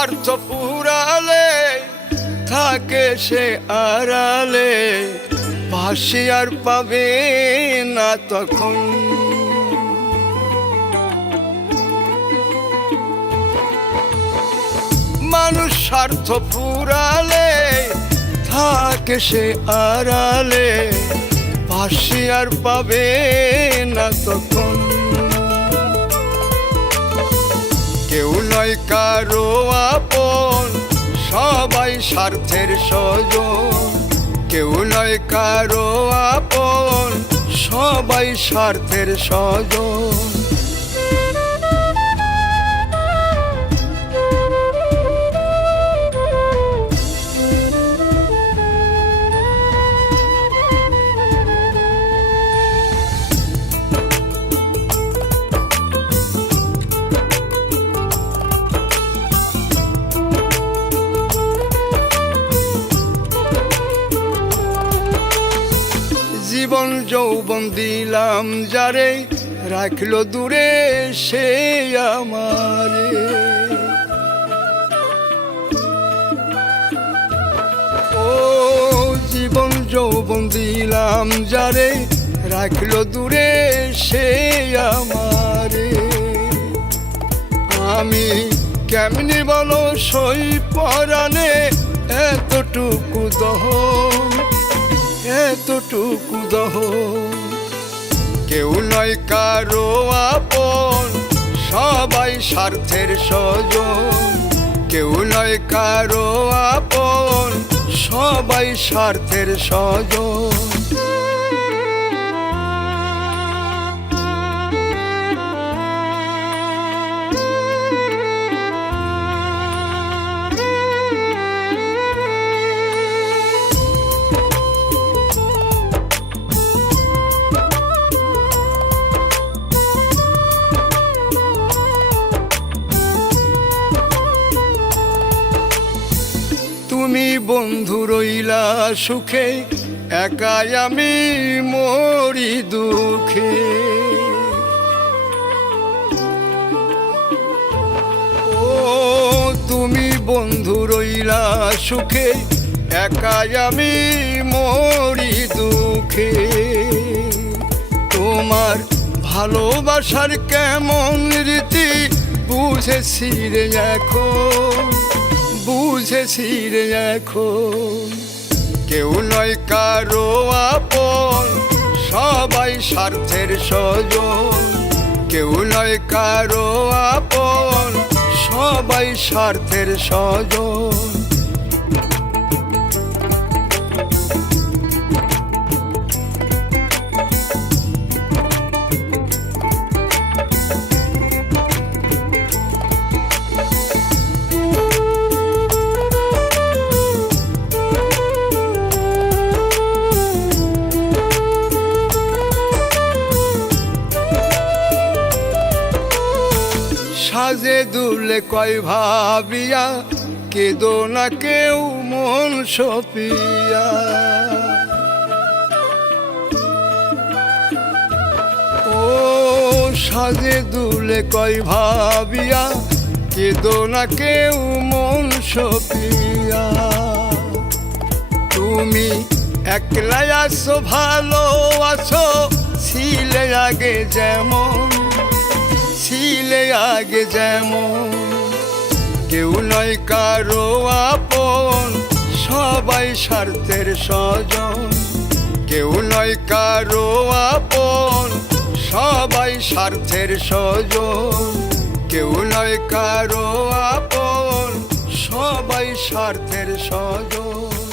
স্বার্থ পুরালে থাকে সে আড়ালে, পাশে আর পাবে না তখন। মানুষ স্বার্থ পুরালে থাকে সে আড়ালে, পাশে আর পাবে না তখন। কেউ নয় কারো আপন, সবাই স্বার্থের স্বজন। কেউ নয় কারো আপন, সবাই স্বার্থের স্বজন। জীবন যৌবন দিলাম যারে, রাখলো দূরে সে আমারে। ও জীবন যৌবন দিলাম যারে, রাখলো দূরে সে আমারে। আমি কেমনি বলো সই পরাণে এতটুকু দহন, এতটুকু দহন। কেউ নয় কারো আপন, সবাই স্বার্থের স্বজন। কেউ নয় কারো আপন, সবাই স্বার্থের স্বজন। তুমি বন্ধু রইলা সুখে, একাই আমি মরি দুঃখে। ও তুমি বন্ধু রইলা সুখে, একাই আমি মরি দুঃখে। তোমার ভালোবাসার কেমন রীতি বুঝেছি রে এখন, বুঝেছি রে এখন। কেউ নয় কারো আপন, সবাই স্বার্থের স্বজন। কেউ নয় কারো আপন, সবাই স্বার্থের স্বজন। সাজে দুলে কয় ভাবিয়া, কেদো না কেউ মন সপিয়া। ও সাজে দুলে কয় ভাবিয়া, কেদো না কেউ মন সপিয়া। তুমি একলাই আছো ভালো আছো, ছিলে আগে যেমন, ছিলে আগে যেমন। কেউ নয় কারো আপন, সবাই স্বার্থের স্বজন। কেউ নয় কারো আপন, সবাই স্বার্থের স্বজন। কেউ নয় কারো আপন, সবাই স্বার্থের স্বজন।